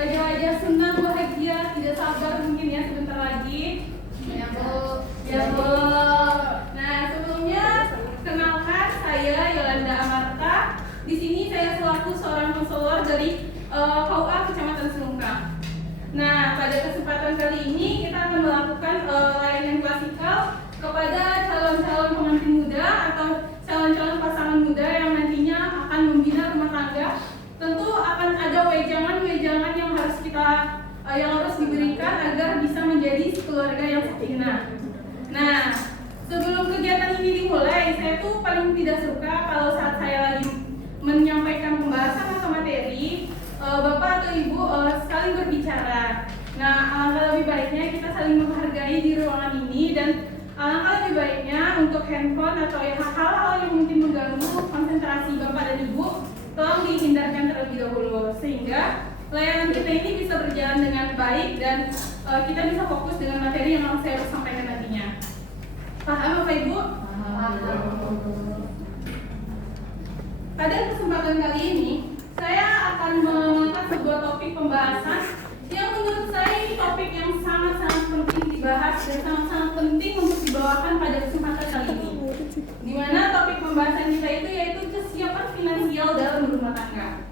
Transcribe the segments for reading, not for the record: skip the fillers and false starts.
wajah-wajah senang, bahagia, tidak sabar mungkin ya sebentar lagi. Ya Bu. Ya Bu. Nah, sebelumnya kenalkan saya Yolanda Amarta. Di sini saya selaku seorang konselor dari KUA Kecamatan Selungkang. Nah, pada kesempatan kali ini kita akan melakukan layanan klasikal kepada calon-calon pengantin muda atau calon-calon pasangan muda yang nantinya akan membina rumah tangga. Tentu akan ada wejangan-wejangan yang harus diberikan agar bisa menjadi keluarga yang sakinah. Nah, sebelum kegiatan ini dimulai, saya tuh paling tidak suka kalau saat saya lagi menyampaikan pembahasan atau materi, Bapak atau Ibu saling berbicara. Nah, alangkah lebih baiknya kita saling menghargai di ruangan ini, dan alangkah lebih baiknya untuk handphone atau hal-hal yang mungkin mengganggu konsentrasi Bapak dan Ibu tolong dihindarkan terlebih dahulu, sehingga layanan kita ini bisa berjalan dengan baik dan kita bisa fokus dengan materi yang akan saya sampaikan nantinya. Paham Bapak Ibu? Paham. Pada kesempatan kali ini saya akan mengangkat sebuah topik pembahasan yang menurut saya ini topik yang sangat-sangat penting dibahas dan sangat-sangat penting untuk dibawakan pada kesempatan kali ini. Di mana topik pembahasan kita itu yaitu kesiapan finansial dalam berumah tangga.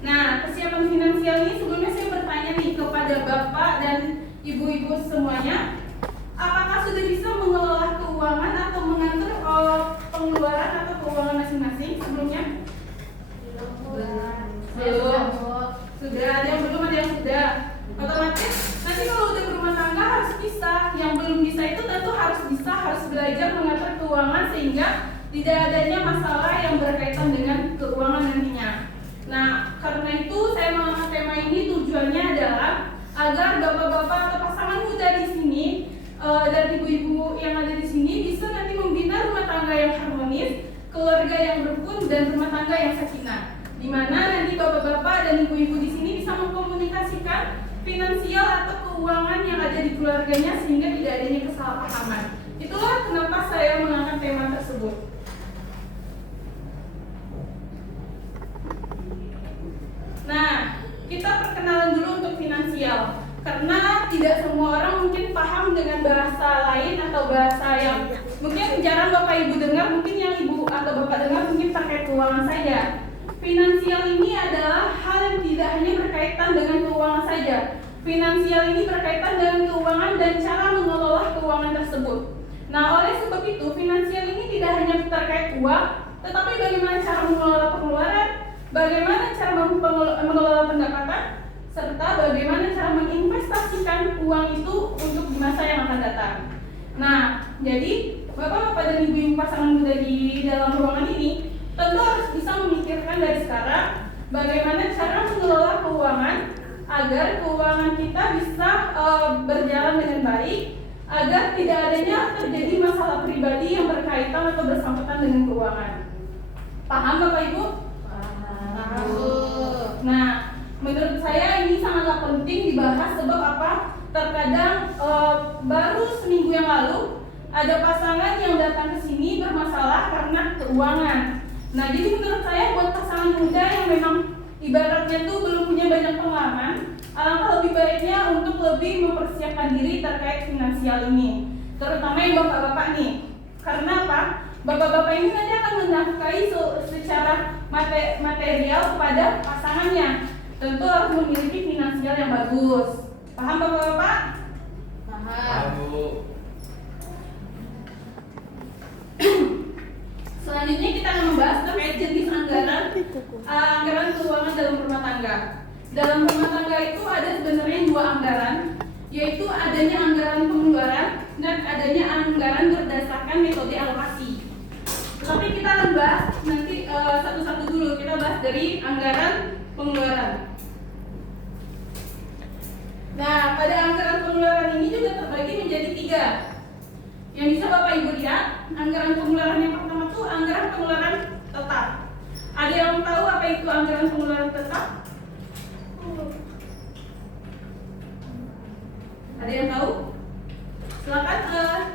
Nah, kesiapan finansial ini sebelumnya saya bertanya nih kepada Bapak dan Ibu-ibu semuanya, apakah sudah bisa mengelola keuangan atau mengatur pengeluaran atau keuangan masing-masing sebelumnya? Belum. Sudah, ada yang belum, ada yang sudah. Otomatis nanti kalau udah berumah tangga harus bisa. Yang belum bisa itu tentu harus bisa, harus belajar mengatur keuangan sehingga tidak adanya masalah yang berkaitan dengan keuangan nantinya. Nah, karena itu saya mengangkat tema ini tujuannya adalah agar bapak-bapak atau pasangan muda di sini dan ibu-ibu yang ada di sini bisa nanti membina rumah tangga yang harmonis, keluarga yang rukun, dan rumah tangga yang sakinah. Di mana nanti bapak-bapak dan ibu-ibu di sini bisa mengkomunikasikan finansial atau keuangan yang ada di keluarganya sehingga tidak adanya kesalahpahaman. Itulah kenapa saya mengangkat tema tersebut. Nah, kita perkenalan dulu untuk finansial. Karena tidak semua orang mungkin paham dengan bahasa lain atau bahasa yang mungkin jarang Bapak Ibu dengar, mungkin yang Ibu atau Bapak dengar mungkin terkait keuangan saja. Finansial ini adalah hal yang tidak hanya berkaitan dengan keuangan saja. Finansial ini berkaitan dengan keuangan dan cara mengelola keuangan tersebut. Nah, oleh sebab itu, finansial ini tidak hanya terkait uang, tetapi bagaimana cara mengelola pengeluaran, bagaimana cara mengelola pendapatan, serta bagaimana cara menginvestasikan uang itu untuk di masa yang akan datang. Nah, jadi Bapak-bapak dan Ibu-ibu pasangan muda di dalam ruangan ini tentu harus bisa memikirkan dari sekarang bagaimana cara mengelola keuangan agar keuangan kita bisa berjalan dengan baik, agar tidak adanya terjadi masalah pribadi yang berkaitan atau bersangkutan dengan keuangan. Paham Bapak Ibu? Paham. Nah, menurut saya ini sangatlah penting dibahas. Sebab apa? Terkadang baru seminggu yang lalu ada pasangan yang datang ke sini bermasalah karena keuangan. Nah, jadi menurut saya buat pasangan muda yang memang ibaratnya tuh belum punya banyak pengalaman, alangkah lebih baiknya untuk lebih mempersiapkan diri terkait finansial ini, terutama yang bapak-bapak nih. Karena apa? Bapak-bapak ini nanti akan menafkahi secara material kepada pasangannya. Tentu harus memiliki finansial yang bagus. Paham bapak-bapak? Paham. Selanjutnya kita akan membahas terkait jenis anggaran keuangan dalam rumah tangga. Dalam rumah tangga itu ada sebenarnya dua anggaran, yaitu adanya anggaran pengeluaran dan adanya anggaran berdasarkan metode alokasi. Tetapi kita akan bahas nanti satu-satu dulu. Kita bahas dari anggaran pengeluaran. Nah, pada anggaran pengeluaran ini juga terbagi menjadi 3. Yang bisa Bapak Ibu lihat, anggaran pengeluaran yang pertama itu anggaran pengeluaran tetap. Ada yang tahu apa itu anggaran pengeluaran tetap? Ada yang tahu? Silakan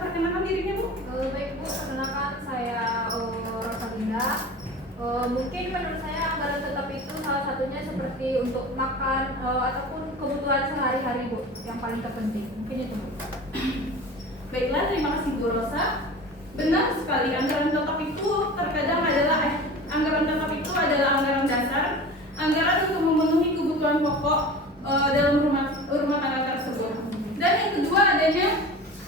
perkenalkan dirinya, Bu. Baik Bu, perkenalkan saya Rosalinda. Mungkin menurut saya anggaran tetap itu salah satunya seperti untuk makan ataupun kebutuhan sehari-hari Bu, yang paling terpenting. Mungkin itu Bu. Baiklah, terima kasih Bu Rosa. Benar sekali, anggaran tetap itu terkadang adalah anggaran tetap itu adalah anggaran dasar, anggaran untuk memenuhi kebutuhan pokok dalam rumah tangga tersebut. Dan yang kedua adanya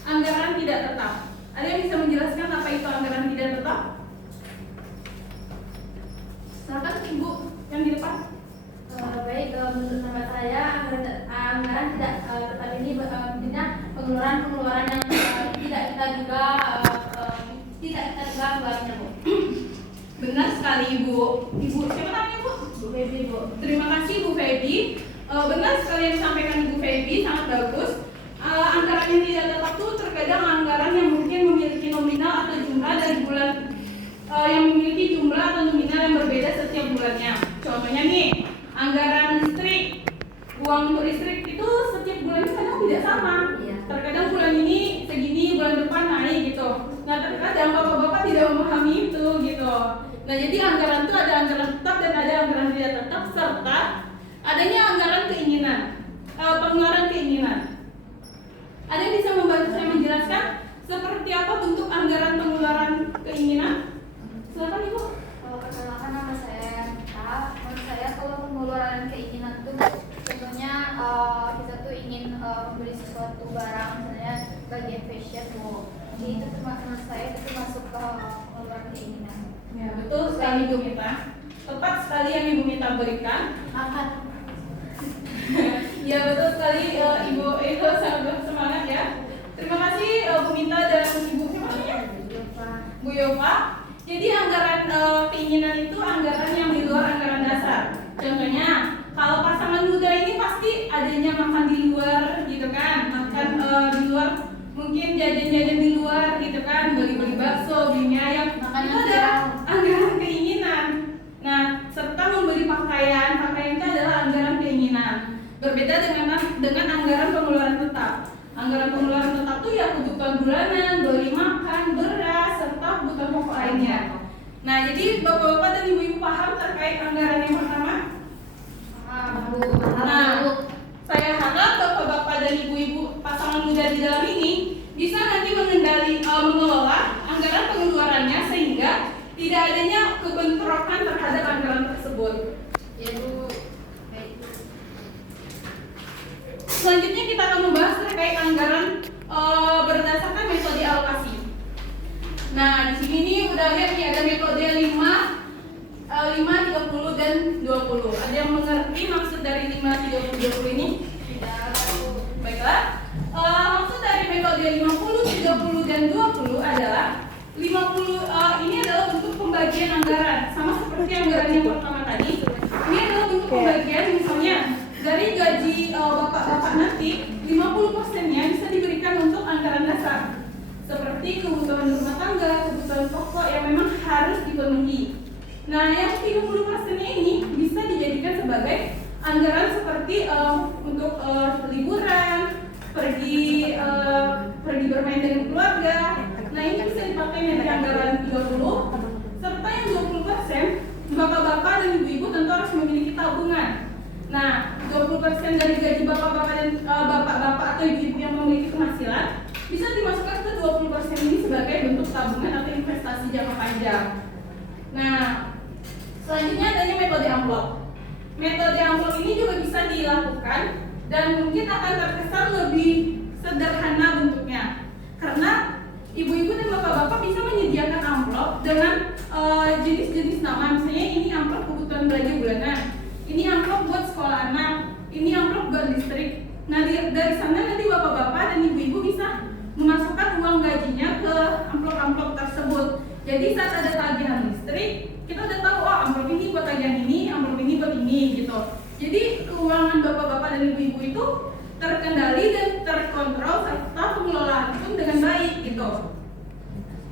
anggaran tidak tetap. Ada yang bisa menjelaskan apa itu anggaran tidak tetap? Silakan Ibu yang di depan. Baik, menurut hemat saya anggaran tidak tetap ini artinya pengeluaran yang tidak kita duga keluarnya Bu. Benar sekali Ibu. Ibu siapa namanya Bu? Bu Feby Bu. Terima kasih Bu Feby. Benar sekali yang disampaikan Ibu Feby, sangat bagus. Anggaran yang tidak tetap itu terkadang anggaran yang mungkin memiliki nominal atau jumlah dari bulan yang memiliki jumlah atau nominal yang berbeda setiap bulannya. Contohnya nih, anggaran listrik, uang untuk listrik itu setiap bulannya kadang tidak sama. Iya. Terkadang bulan ini segini, bulan depan naik gitu. Nah terkadang bapak-bapak tidak memahami itu gitu. Nah jadi anggaran itu ada anggaran tetap dan ada anggaran tidak tetap serta adanya anggaran keinginan, pengeluaran keinginan. Ada yang bisa membantu saya menjelaskan seperti apa bentuk anggaran pengeluaran keinginan? Silakan Ibu. Perkenalkan, nama saya Nita. Menurut saya kalau pengeluaran keinginan itu contohnya kita tuh ingin membeli sesuatu barang, misalnya bagian fashion Bu. Jadi itu menurut saya itu masuk ke pengeluaran keinginan. Ya betul sekali Ibu Mita. Tepat sekali yang Ibu Mita berikan. Akan Ya betul sekali Ibu itu sangat semangat ya. Terima kasih Bu Mita dan Ibu siapa namanya? Bu Yova. Jadi anggaran keinginan itu anggaran yang di luar anggaran dasar. Contohnya, kalau pasangan muda ini pasti adanya makan di luar gitu kan, makan di luar, mungkin jajan-jajan di luar gitu kan, beli-beli bakso, beli mie ayam. Makan Itu yang adalah jauh. anggaran keinginan. Nah, serta membeli pakaian itu adalah anggaran keinginan. Berbeda dengan anggaran pengeluaran tetap. Anggaran pengeluaran tetap itu ya kebutuhan bulanan, beli makan, beras, serta kebutuhan pokok lainnya. Nah, jadi bapak-bapak dan ibu-ibu paham terkait anggaran yang pertama? Bu. Nah, saya harap bapak-bapak dan ibu-ibu pasangan muda di dalam ini bisa nanti mengelola anggaran pengeluarannya sehingga tidak adanya kebentrokan terhadap anggaran tersebut. ya Bu. Baik. Selanjutnya kita akan membahas terkait anggaran berdasarkan metode alokasi. Nah, di sini nih udah lihat nih ada metode 5, 30 dan 20. Ada yang mengerti maksud dari 5, 30, 20 ini? Tidak. Baiklah. Maksud dari metode 50, 30 dan 20 adalah 50 ini adalah bentuk pembagian anggaran, sama seperti anggaran yang pertama tadi. Ini adalah bentuk pembagian, misalnya dari gaji bapak-bapak nanti 50%-nya bisa diberikan untuk anggaran dasar seperti kebutuhan rumah tangga, kebutuhan pokok yang memang harus dipenuhi. Nah, yang 30%-nya ini bisa dijadikan sebagai anggaran seperti untuk liburan, pergi bermain dengan keluarga. Nah, ini bisa dipakai dari anggaran 30, serta yang 20% bapak-bapak dan ibu-ibu tentu harus memiliki tabungan. Nah, 20% dari gaji bapak-bapak dan bapak-bapak atau ibu-ibu yang memiliki penghasilan bisa dimasukkan ke 20% ini sebagai bentuk tabungan atau investasi jangka panjang. Nah, selanjutnya adanya metode amplop. Metode amplop ini juga bisa dilakukan dan mungkin akan terkesan lebih sederhana bentuknya, karena ibu-ibu dan bapak-bapak bisa menyediakan amplop dengan jenis-jenis nama. Misalnya ini amplop kebutuhan belanja bulanan, ini amplop buat sekolah anak, ini amplop buat listrik. Nah dari sana nanti bapak-bapak dan ibu-ibu bisa memasukkan uang gajinya ke amplop-amplop tersebut. Jadi saat ada tagihan listrik, kita udah tahu, oh amplop ini buat tagihan ini, amplop ini buat ini gitu. Jadi keuangan bapak-bapak dan ibu-ibu itu terkendali dan terkontrol serta pengelolaan pun dengan baik gitu.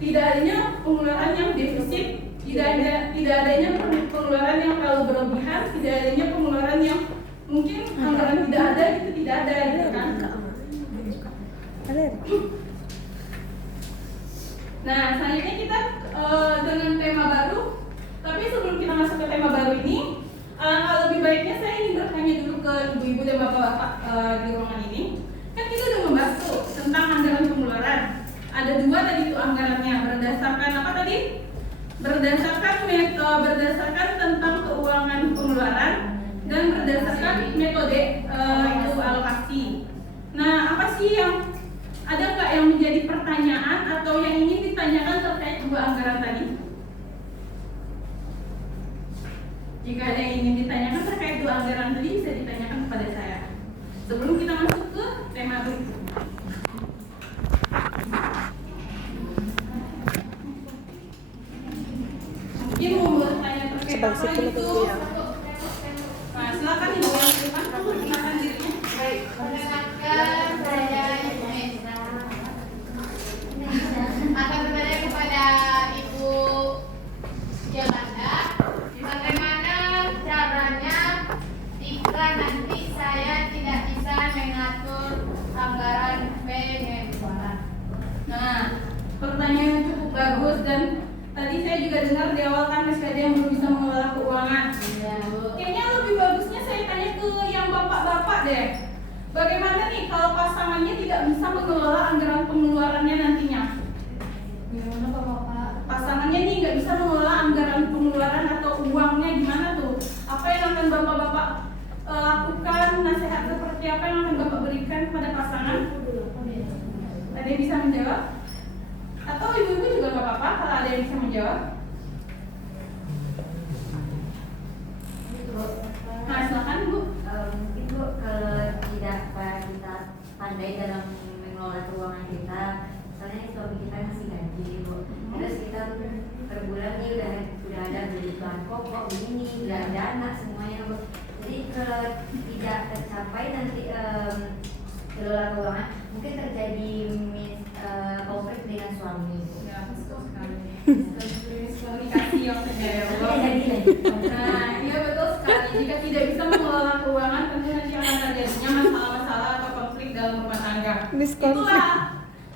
Tidak adanya pengeluaran yang defisit, tidak adanya pengeluaran yang terlalu berlebihan, tidak adanya pengeluaran yang mungkin anggaran tidak ada gitu, tidak ada gitu kan. Nah, selanjutnya kita dengan tema baru. Tapi sebelum kita masuk ke tema baru ini, lebih baiknya saya ingin bertanya dulu ke ibu-ibu dan bapak-bapak sih yang ada nggak yang menjadi pertanyaan atau yang ingin ditanyakan terkait dua anggaran tadi? Jika ada yang ingin ditanyakan terkait dua anggaran tadi bisa ditanyakan kepada saya. Sebelum kita masuk ke tema berikutnya. Mungkin mau bertanya terkait apa gitu. Nah, silakan Ibu yang di depan, perkenalkan dirinya. Baik, perkenalkan saya Ibu Mesa. Akan bertanya kepada Ibu Yolanda, bagaimana caranya jika nanti saya tidak bisa mengatur anggaran pengeluaran? Nah, pertanyaan yang cukup bagus dan tadi saya juga dengar di awal kan masih ada yang belum bisa mengelola keuangan. Kayaknya lebih bagusnya saya tanya ke yang bapak-bapak deh. Bagaimana nih kalau pasangannya tidak bisa mengelola anggaran pengeluarannya nantinya? Gimana Pak Bapak? Pasangannya nih nggak bisa mengelola anggaran pengeluaran atau uangnya gimana tuh? Apa yang akan bapak-bapak lakukan? Nasihat seperti apa yang akan bapak berikan kepada pasangan? Ada yang bisa menjawab? Atau ibu-ibu juga nggak apa-apa kalau ada yang bisa menjawab? Nah, silakan Bu. Mungkin Bu, kalau tidak kita pandai dalam mengelola keuangan kita, misalnya suami kita masih gaji Bu, terus kita per bulan nih udah ada beli bahan pokok ini, udah ada anak semuanya Bu. Jadi kalau tidak tercapai nanti kelola keuangan, mungkin terjadi konflik dengan suami Bu. Ya, betul sekali. Komunikasi yang terjadi. Nah, iya betul sekali. Jika tidak bisa mengelola keuangan, tentu nanti akan terjadinya masalah-masalah atau konflik dalam rumah tangga. Itulah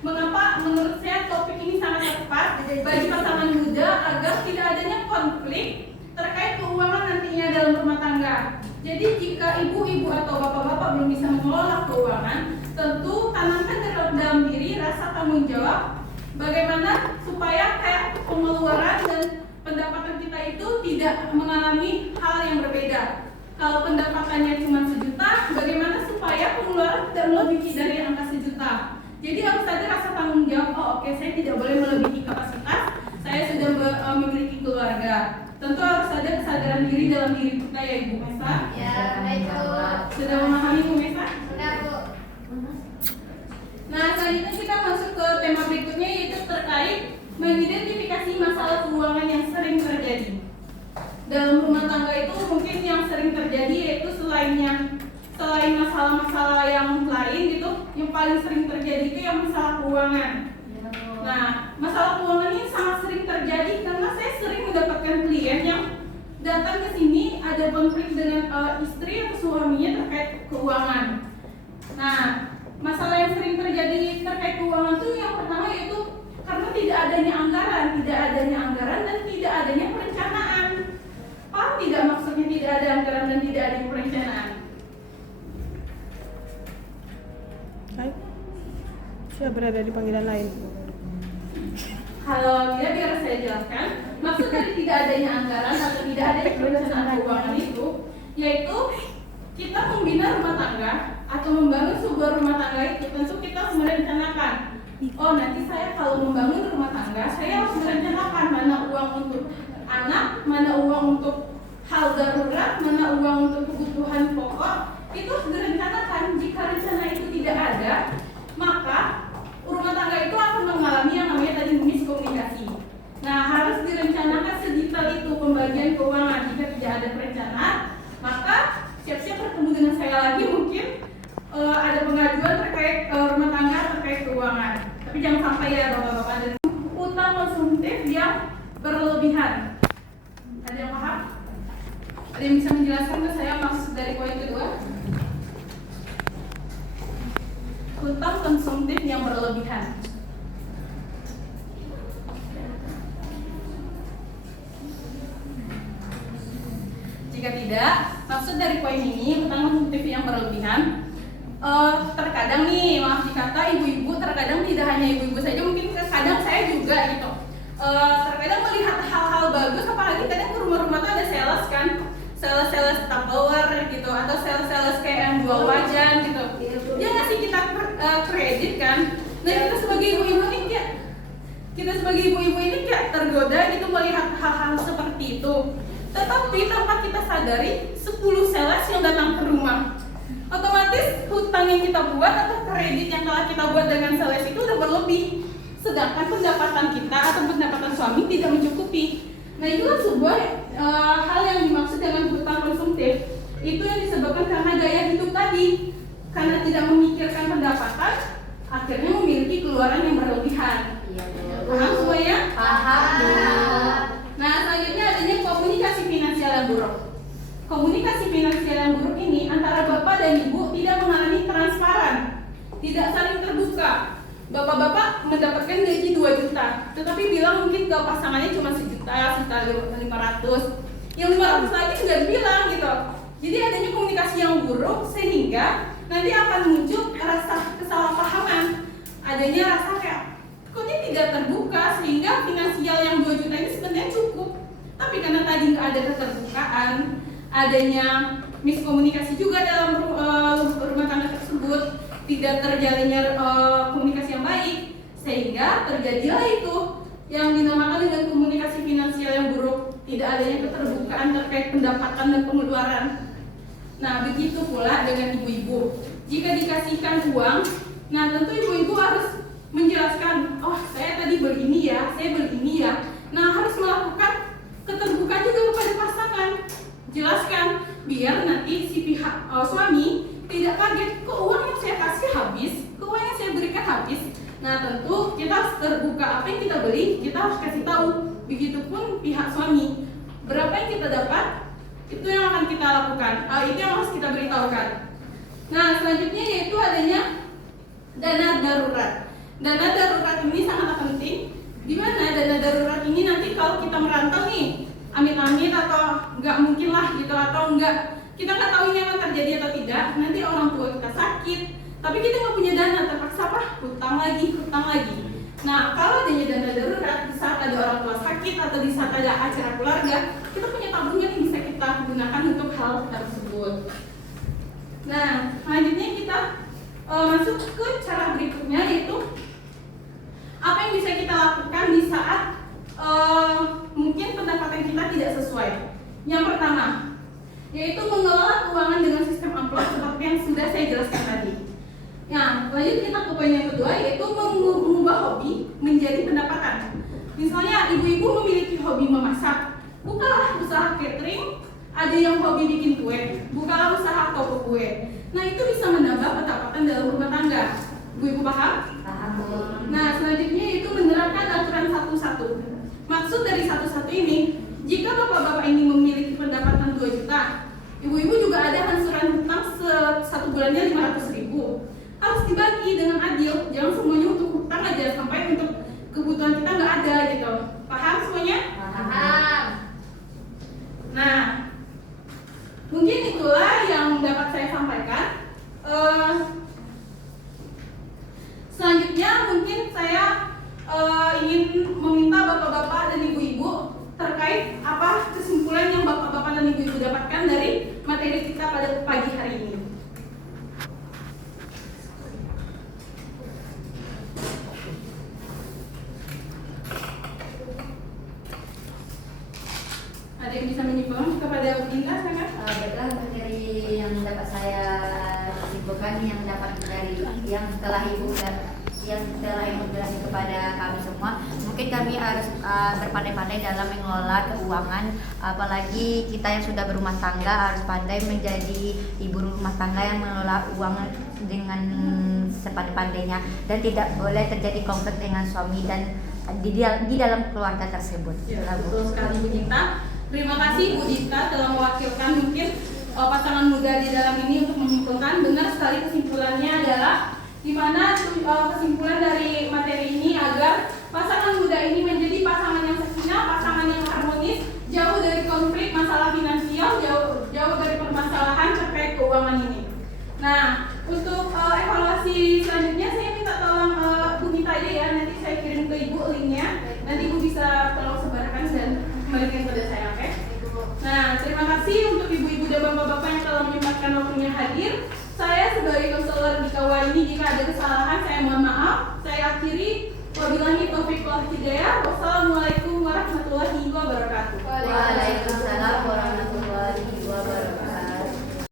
mengapa menurut saya topik ini sangat tepat bagi pasangan muda agar tidak adanya konflik terkait keuangan nantinya dalam rumah tangga. Jadi jika ibu-ibu atau bapak-bapak belum bisa mengelola keuangan, tentu tanamkan dalam diri rasa tanggung jawab bagaimana supaya kayak pengeluaran dan pendapatan kita itu tidak mengalami hal yang berbeda. Kalau pendapatannya cuma 1 juta, bagaimana supaya pengeluaran tidak melebihi dari angka 1 juta. Jadi harus ada rasa tanggung jawab. Oh, oke, saya tidak boleh melebihi kapasitas. Saya sudah memiliki keluarga. Tentu harus ada kesadaran diri dalam diri kita ya Ibu Mesa. Ya, baik Bu. Sudah memahami Bu Mesa? Sudah Bu. Nah, selanjutnya kita masuk ke tema berikutnya yaitu terkait mengidentifikasi masalah keuangan yang sering terjadi. Dalam rumah tangga itu mungkin yang sering terjadi yaitu selain masalah-masalah yang lain gitu, yang paling sering terjadi itu yang masalah keuangan. Nah, masalah keuangan ini sangat sering terjadi karena saya sering mendapatkan klien yang datang ke sini ada konflik dengan istri atau suaminya terkait keuangan. Nah, masalah yang sering terjadi terkait keuangan itu yang pertama yaitu karena tidak adanya anggaran dan tidak adanya perencanaan. Paham tidak maksudnya tidak ada anggaran dan tidak adanya perencanaan? Hai, saya berada di panggilan lain. Kalau tidak biar saya jelaskan. Maksud dari tidak adanya anggaran atau tidak adanya perencanaan keuangan itu yaitu kita membina rumah tangga atau membangun sebuah rumah tangga itu tentu kita harus merencanakan. Oh, nanti saya kalau membangun rumah tangga saya harus merencanakan mana uang untuk anak, mana uang untuk hal darurat, mana uang untuk kebutuhan pokok. Itu harus direncanakan. Jika rencana itu tidak ada, maka rumah tangga itu akan mengalami yang namanya tadi miskomunikasi. Nah, harus direncanakan sedetail itu pembagian keuangan. Jika tidak ada perencanaan, maka siap-siap bertemu dengan saya lagi mungkin ada pengajuan terkait rumah tangga terkait keuangan. Tapi jangan sampai ya bapak-bapak ada utang konsumtif yang berlebihan. Ada yang paham? Ada yang bisa menjelaskan ke saya maksud dari poin kedua? Utang konsumtif yang berlebihan. Jika tidak, maksud dari poin ini utang konsumtif yang berlebihan. Terkadang nih, maaf dikata ibu-ibu, terkadang tidak hanya ibu-ibu saja, mungkin kadang saya juga gitu. Terkadang melihat hal-hal bagus, apalagi kadang ke rumah-rumah tuh ada sales kan, sales Tupperware gitu, atau sales kayak yang jual wajan gitu. Dia ngasih kita kredit kan. Nah kita sebagai ibu-ibu ini kayak tergoda gitu melihat hal-hal seperti itu. Tetapi tanpa kita sadari 10 sales yang datang ke rumah, otomatis hutang yang kita buat atau kredit yang telah kita buat dengan sales itu udah berlebih, sedangkan pendapatan kita atau pendapatan suami tidak mencukupi. Nah itulah sebuah hal yang dimaksud dengan hutang konsumtif. Itu yang disebabkan karena gaya hidup tadi, karena tidak memikirkan pendapatan, akhirnya memiliki keluaran yang berlebihan. Paham semuanya? Paham. Nah selanjutnya adanya komunikasi finansial yang buruk. Komunikasi finansial yang buruk ini antara bapak dan ibu tidak mengalami transparan, tidak saling terbuka. Bapak-bapak mendapatkan gaji 2 juta, tetapi bilang mungkin ke pasangannya cuma 1 juta, 1.500. Yang 500 lagi nggak bilang gitu. Jadi adanya komunikasi yang buruk sehingga nanti akan muncul rasa kesalahpahaman. Adanya rasa kayak kok ini tidak terbuka sehingga finansial yang 2 juta ini sebenarnya cukup. Tapi karena tadi nggak ada keterbukaan, adanya miskomunikasi juga dalam rumah tangga tersebut, tidak terjalinnya komunikasi yang baik, sehingga terjadilah itu yang dinamakan dengan komunikasi finansial yang buruk, tidak adanya keterbukaan terkait pendapatan dan pengeluaran. Nah begitu pula dengan ibu-ibu, jika dikasihkan uang, nah tentu ibu-ibu harus menjelaskan, oh saya tadi beli ini ya, saya beli ini ya. Nah harus melakukan keterbukaan juga kepada pasangan, jelaskan biar nanti si pihak suami tidak kaget, kok uang yang saya kasih habis, kok uang yang saya berikan habis. Nah tentu kita harus terbuka, apa yang kita beli kita harus kasih tahu. Begitupun pihak suami, berapa yang kita dapat itu yang akan kita lakukan, itu yang harus kita beritahukan. Nah selanjutnya yaitu adanya dana darurat. Dana darurat ini sangat penting. Dimana dana darurat ini nanti kalau kita merantau nih, amit-amit atau nggak mungkin lah gitu, atau enggak, kita nggak tahu ini akan terjadi atau tidak. Nanti orang tua kita sakit, tapi kita nggak punya dana, terpaksa apa? Hutang lagi. Nah kalau adanya dana darurat, di saat ada orang tua sakit atau di saat ada acara keluarga, kita punya tabungan yang bisa kita gunakan untuk hal tersebut. Nah selanjutnya kita masuk ke cara berikutnya, yaitu apa yang bisa kita lakukan di saat mungkin pendapatan kita tidak sesuai. Yang pertama yaitu mengelola keuangan dengan sistem amplop seperti yang sudah saya jelaskan tadi. Nah, lanjut kita ke poin yang kedua, yaitu mengubah hobi menjadi pendapatan. Misalnya ibu-ibu memiliki hobi memasak, bukalah usaha catering. Ada yang hobi bikin kue, bukalah usaha toko kue. Nah itu bisa menambah pendapatan dalam rumah tangga. Ibu-ibu paham? Paham, Bu. Nah selanjutnya itu menerapkan aturan 1-1. Maksud dari 1-1 ini, jika bapak-bapak ini memiliki pendapatan 2 juta, ibu-ibu juga ada angsuran hutang satu bulannya 500.000. Harus dibagi dengan adil, jangan semuanya untuk hutang aja sampai untuk kebutuhan kita nggak ada gitu. Paham semuanya? Paham. Nah, mungkin itulah yang dapat saya sampaikan. Selanjutnya mungkin saya ingin meminta bapak-bapak dan ibu-ibu terkait apa kesimpulan yang bapak-bapak dan ibu-ibu dapatkan dari materi kita pada pagi hari ini. Ada yang bisa menyimpulkan kepada Bu Dinda, sangat? Baiklah, materi yang dapat saya simpulkan yang dapat dari yang telah ibu jelaskan kepada kami semua. Mungkin kami harus berpandai-pandai dalam mengelola keuangan, apalagi kita yang sudah berumah tangga harus pandai menjadi ibu rumah tangga yang mengelola uang dengan sepandai-pandainya, dan tidak boleh terjadi konflik dengan suami dan di dalam keluarga tersebut. Ya, betul sekali Bu Dinda. Terima kasih Bu Dinda telah mewakilkan mungkin pasangan muda di dalam ini untuk menyimpulkan. Benar sekali kesimpulannya adalah di mana kesimpulan dari materi ini agar pasangan muda ini menjadi pasangan yang sakinah, pasangan yang harmonis, jauh dari konflik masalah finansial, jauh dari permasalahan terkait keuangan ini. Nah, untuk evaluasi selanjutnya saya minta tolong Bu Nita aja ya, nanti saya kirim ke Ibu linknya, nanti Ibu bisa tolong sebarkan dan kembalikan kepada saya, oke? Nah, terima kasih untuk ibu-ibu dan bapak-bapak yang telah menyempatkan waktunya hadir. Saya sebagai konselor konselor di KUA ini. Jika ada kesalahan saya mohon maaf. Saya akhiri. Wabillahi taufiq wal hidayah. Wassalamualaikum